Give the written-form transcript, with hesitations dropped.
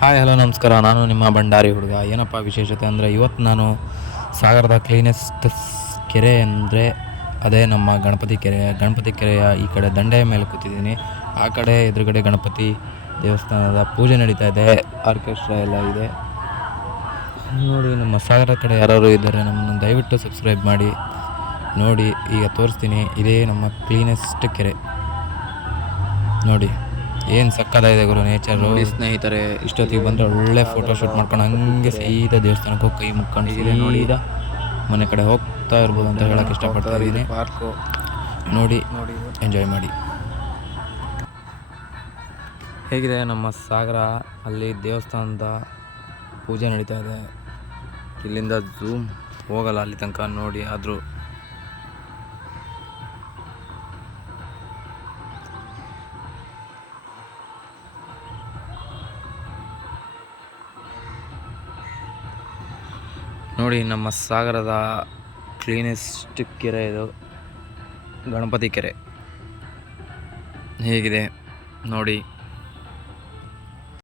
Hi hello ನಮಸ್ಕಾರ. ನಾನು ನಿಮ್ಮ ಭಂಡಾರಿ ಹುಡುಗ. ಏನಪ್ಪ ವಿಶೇಷತೆ ಅಂದರೆ ಇವತ್ತು ನಾನು ಸಾಗರದ ಕ್ಲೀನೆಸ್ಟ್ ಕೆರೆ ಅಂದರೆ ಅದೇ ನಮ್ಮ ಗಣಪತಿ ಕೆರೆಯ ಈ ಕಡೆ ದಂಡೆಯ ಮೇಲೆ ಕೂತಿದ್ದೀನಿ. ಆ ಕಡೆ ಎದುರುಗಡೆ ಗಣಪತಿ ದೇವಸ್ಥಾನದ ಪೂಜೆ ನಡೀತಾ ಇದೆ. ಆರ್ಕೆಸ್ಟ್ರಾ ಎಲ್ಲ ಇದೆ ನೋಡಿ. ನಮ್ಮ ಸಾಗರ ಕಡೆ ಯಾರು ಇದ್ದಾರೆ ನಮ್ಮನ್ನು ದಯವಿಟ್ಟು ಸಬ್ಸ್ಕ್ರೈಬ್ ಮಾಡಿ ನೋಡಿ. ಈಗ ತೋರಿಸ್ತೀನಿ, ಇದೇ ನಮ್ಮ ಕ್ಲೀನೆಸ್ಟ್ ಕೆರೆ ನೋಡಿ. ಏನು ಸಕ್ಕತ್ತಾಗಿದೆ ಗುರು ನೇಚರ್ ನೋಡಿ ಸ್ನೇಹಿತರೆ. ಇಷ್ಟೊತ್ತಿಗೆ ಬಂದರೆ ಒಳ್ಳೆ ಫೋಟೋ ಶೂಟ್ ಮಾಡ್ಕೊಂಡು ಹಂಗೆ ಸೀದಾ ದೇವಸ್ಥಾನಕ್ಕೆ ಹೋಗಿ ಕೈ ಮುಕ್ಕೊಂಡು ಇದೆ ನೋಡಿ. ಮನೆ ಕಡೆ ಹೋಗ್ತಾ ಇರ್ಬೋದು ಅಂತ ಹೇಳಕ್ಕೆ ಇಷ್ಟಪಡ್ತಾ ಇದ್ದೀನಿ. ಪಾರ್ಕು ನೋಡಿ ಎಂಜಾಯ್ ಮಾಡಿ. ಹೇಗಿದೆ ನಮ್ಮ ಸಾಗರ? ಅಲ್ಲಿ ದೇವಸ್ಥಾನದ ಪೂಜೆ ನಡೀತಾ ಇದೆ. ಇಲ್ಲಿಂದ ಝೂಮ್ ಹೋಗಲ್ಲ ಅಲ್ಲಿ ತನಕ ನೋಡಿ. ಆದರೂ ನೋಡಿ, ನಮ್ಮ ಸಾಗರದ ಕ್ಲೀನೆಸ್ಟ್ ಕೆರೆ ಇದು ಗಣಪತಿ ಕೆರೆ. ಹೇಗಿದೆ ನೋಡಿ.